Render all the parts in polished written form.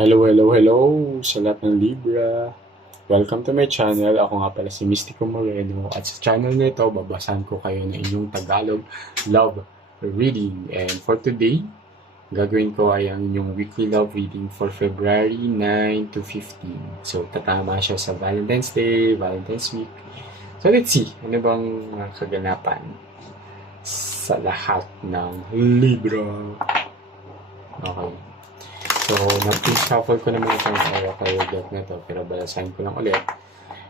Hello, hello, hello sa lahat ng Libra. Welcome to my channel. Ako nga pala si Mystico Moreno at sa channel na ito, babasahan ko kayo ng inyong Tagalog love reading. And for today, gagawin ko ay ang inyong weekly love reading for February 9 to 15. So, tatama siya sa Valentine's Day, Valentine's Week. So, let's see. Ano bang kaganapan sa lahat ng Libra? Okay. So, nag-shuffle ko naman itong oracle deck na to, pero balasahin ko lang ulit.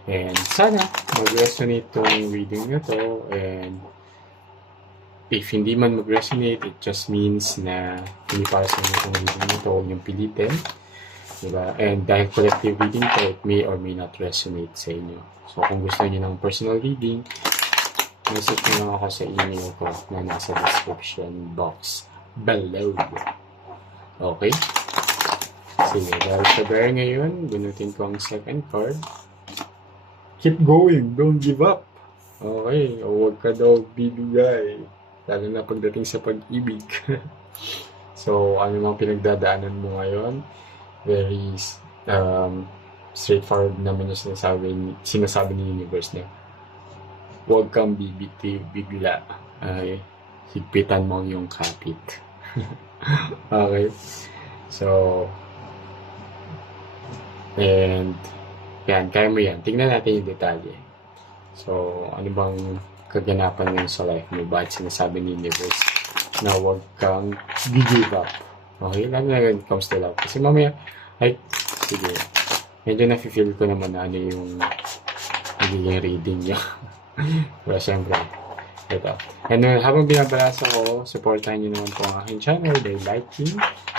And sana mag-resonate itong reading na to. And if hindi man mag-resonate, it just means na hindi para sa inyo itong reading na to, huwag niyong pilitin. Diba? And dahil collective reading to, it may or may not resonate sa inyo. So, kung gusto niyo ng personal reading, message niyo lang ako sa email ko na nasa description box below. Okay? Sige, dahil sa bear ngayon, bunutin ko ang second card. Keep going, don't give up. Okay, o huwag ka daw bibigay. Lalo na pagdating sa pag-ibig. So, ano mang pinagdadaanan mo ngayon, very straightforward naman yung sinasabi ni universe na huwag kang bibitiw bigla. Okay, higpitan mo yung kapit. Okay, so and yan, kaya mo yan. Tingnan natin yung detalye. So, ano bang kaganapan ngayon sa life mo? Bakit sinasabi ni universe na huwag kang give up? Okay? Lalo na when it comes to love. Kasi mamaya, ay, sige, medyo nafe-feel ko naman na ano yung magiging reading niya. Pero syempre, ito. And habang binabalasa ko, supportahan niyo naman po ang aking channel by liking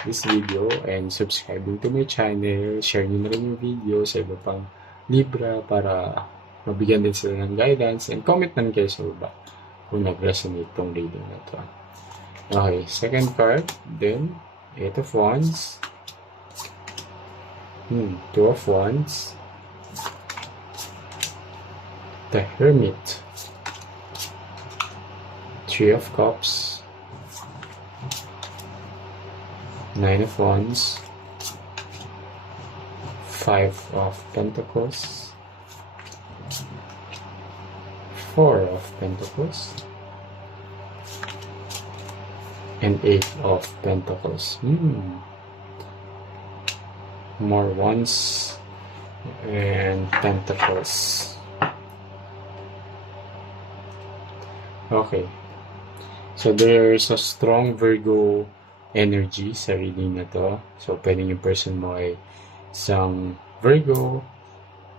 this video and subscribing to my channel. Share niyo na rin yung video sa iba pang Libra para mabigyan din sila ng guidance, and comment na rin kayo sa baba kung nag-resonate tong reading na to. Okay, second card, then 8 of Wands, 2 of Wands, the Hermit, 3 of Cups, 9 of Wands, 5 of Pentacles, 4 of Pentacles, and 8 of Pentacles. More Wands and Pentacles. Okay. So, there's a strong Virgo energy sa reading na to. So, pwedeng yung person mo ay isang Virgo,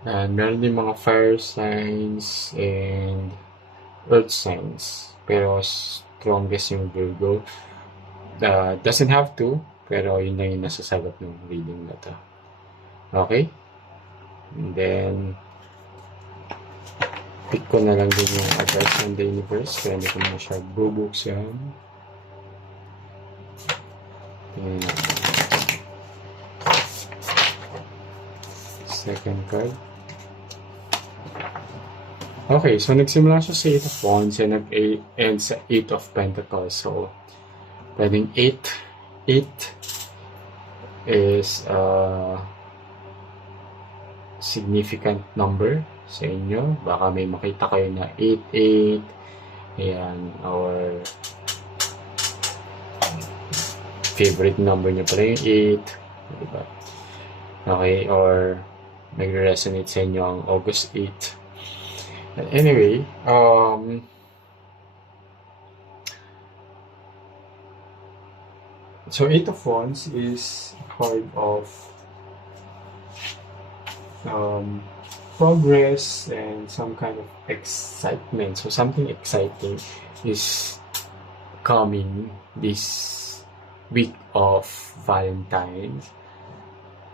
and meron din mga fire signs and earth signs. Pero, strongest yung Virgo. Doesn't have to, pero yun lang yung nasasagot ng reading na to. Okay? And then, pick ko na lang din yung advice ng the universe kaya hindi ko na siya bubuksan. Tingnan natin. Second card. Okay, so nagsimula siya sa 8 of Wands and nag-end sa 8 of Pentacles. So, pwedeng 8 is a significant number sa inyo. Baka may makita kayo na 88, ayan, or favorite number niyo pala yung 8, diba? Okay, or nagre-resonate sa inyo ang August 8. But anyway, so 8 of Wands is a card of progress and some kind of excitement. So something exciting is coming this week of Valentine's,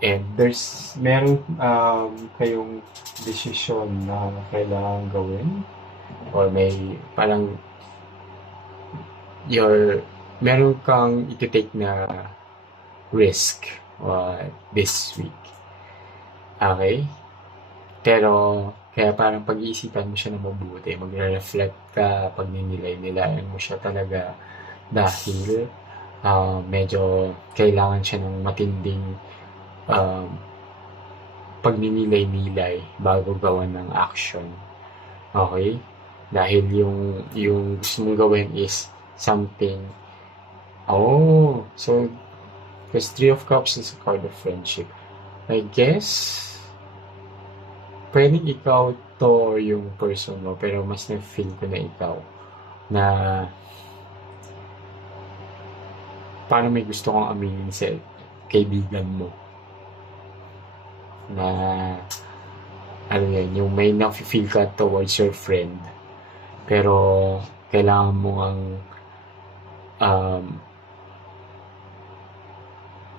and meron kayong decision na kailangan gawin, or may parang meron kang iti-take na risk this week. Okay? Pero, kaya parang pag-iisipan mo siya na mabuti, magre-reflect ka, pag ninilay-nilayan mo siya talaga, dahil medyo kailangan siya ng matinding pagninilay-nilay bago gawan ng action. Okay? Dahil yung gusto mong gawin is something. So because Three of Cups is a card of friendship. I guess pwedeng ikaw to yung person mo, pero mas na-feel ko na ikaw na parang may gusto kong aminin sa kaibigan mo na yung may na-feel ka towards your friend, pero kailangan mo ang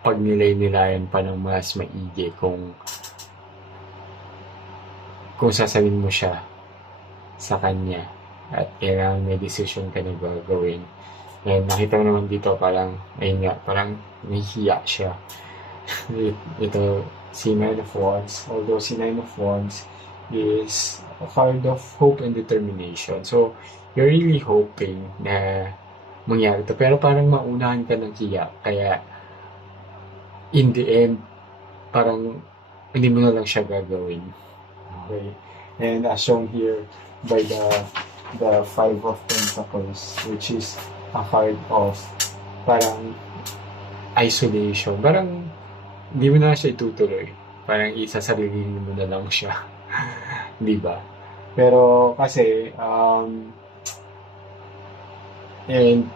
pagnilay-nilayan pa ng mas maigi kung sasalin mo siya sa kanya at kailangan may decision ka na gagawin. And nakita mo naman dito parang, ayun nga, parang nahihiya siya. Ito, si Nine of Wands. Although si Nine of Wands is a card of hope and determination. So, you're really hoping na mangyari ito. Pero parang maunahan ka ng hiya. Kaya, in the end, parang hindi mo na lang siya gagawin. Okay? And as shown here by the Five of Pentacles, which is a card of parang isolation. Parang hindi mo na siya itutuloy. Parang isasarilin mo na lang siya. Di ba? Pero kasi, and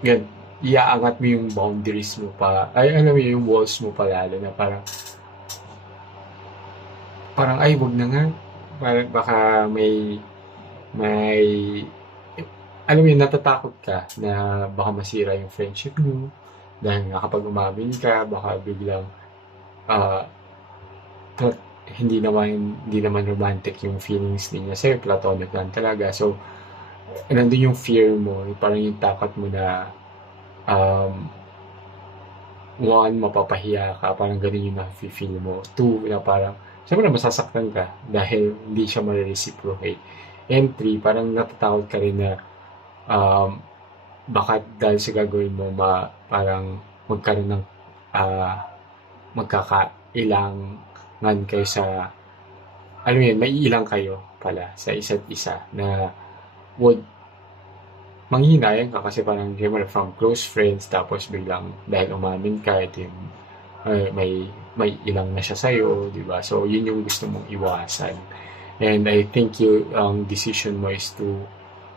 yun, iaangat mo yung boundaries mo pa. Alam mo yung walls mo pa lalo na parang ay, wag na nga. Parang baka may alam mo yun, natatakot ka na baka masira yung friendship mo. Dahil nga kapag umamin ka, baka biglang hindi naman romantic yung feelings niya sa'yo, platonic lang talaga. So, nandun yung fear mo, parang yung takot mo na one, mapapahiya ka, parang ganun yung na-feel mo. Two, na parang siyempre masasaktan ka dahil hindi siya ma-reciprocate. And three, parang natatakot ka rin na baka dahil sa gagawin mo, parang magkaroon ng magkakailangan kayo sa, alam mo yun, may ilang kayo pala sa isa't isa na would manghihinayan ka kasi parang siyempre from close friends tapos biglang dahil umamin ka, ito yung may ilang na siya sa'yo, di ba? So, yun yung gusto mong iwasan. And I think yung decision mo is to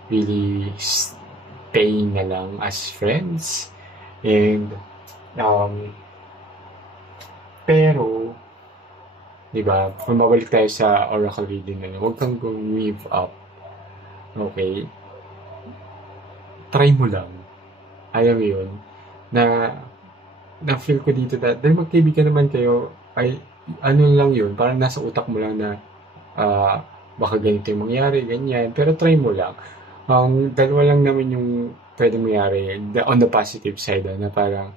really stay na lang as friends. And, pero, di ba, kung mabalik tayo sa oracle reading na huwag kang give up. Okay? Try mo lang. Alam mo yun, na-feel ko dito dahil magkaibigan naman kayo, ay, ano lang yun, parang nasa utak mo lang na, baka ganito yung mangyari, ganyan, pero try mo lang. Dalawa lang naman yung pwede mangyari, on the positive side, na parang,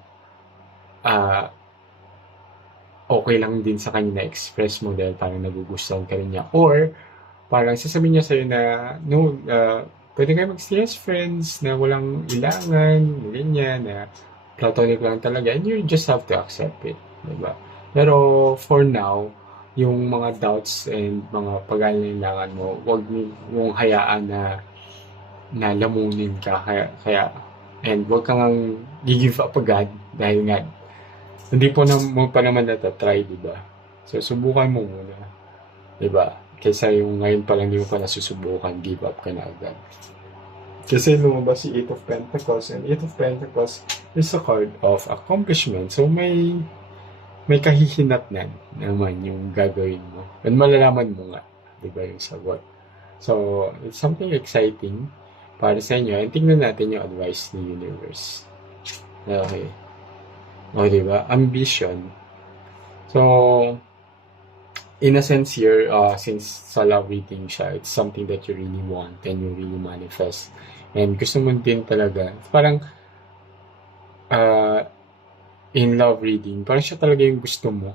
okay lang din sa kanya na express mo dahil parang nagugustuhan ka rin niya. Or, parang sasabihin niya sa'yo na, no, pwede kayo mag-stay as friends, na walang ilangan, ganyan, na platonic lang talaga, and you just have to accept it, diba? Pero, for now, yung mga doubts and mga pag-aalinlangan mo, huwag mong hayaan na lamunin ka, kaya and huwag kang give up agad, dahil nga, hindi mo pa naman natatry, diba? So, subukan mo muna, diba? Kaysa yung ngayon pa lang hindi mo pa nasusubukan, give up ka na agad. Kasi lumabas si Eight of Pentacles, and Eight of Pentacles is a card of accomplishment. So, may kahihinatnan naman yung gagawin mo. And malalaman mo nga, diba, yung sagot. So, it's something exciting para sa inyo. And tingnan natin yung advice ni Universe. Okay. O, diba? Ambition. So, in a sense here, since sa love reading siya, it's something that you really want and you really manifest. And gusto mo din talaga, parang in love reading, parang siya talaga yung gusto mo.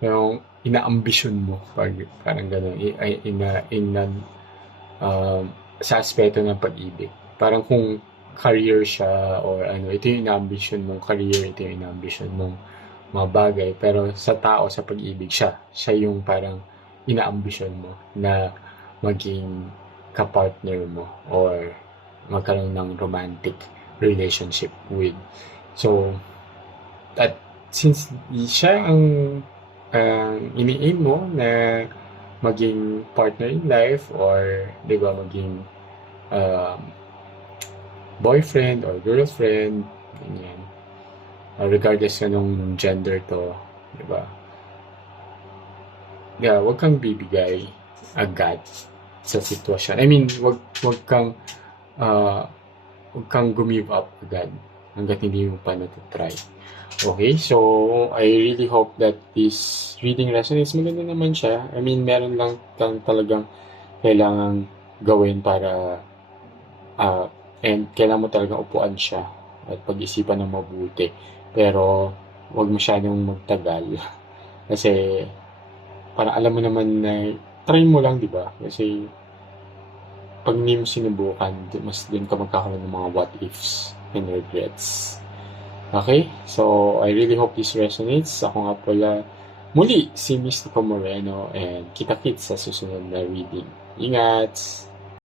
Yung ina-ambition mo, parang gano'n, sa aspeto ng pag-ibig. Parang kung career siya or ano, ito yung ina-ambition mong career, ito yung ina-ambition mong mga bagay. Pero sa tao, sa pag-ibig, siya yung parang inaambisyon mo na maging kapartner mo or magkaroon ng romantic relationship with. So, at since siya ang ini-aim mo na maging partner in life or, di ba, maging um, boyfriend or girlfriend, ganyan. Regardless ka nung gender to, di ba? Yeah, wag kang bibigay agad sa sitwasyon. I mean, uh, wag kang gumive up agad hanggat hindi mo pa natitry. Okay, so I really hope that this reading resonates. Maganda naman siya. I mean, meron lang kang talagang kailangang gawin para and kailangan mo talagang upuan siya at pag-isipan ng mabuti. Pero wag masyadong magtagal kasi para alam mo naman na try mo lang, di ba? Kasi pag hindi mo sinubukan, mas dun ka magkakaroon ng mga what ifs and regrets. Okay? So, I really hope this resonates. Ako nga pala muli si Mystico Moreno and kita-kits sa susunod na reading. Ingat!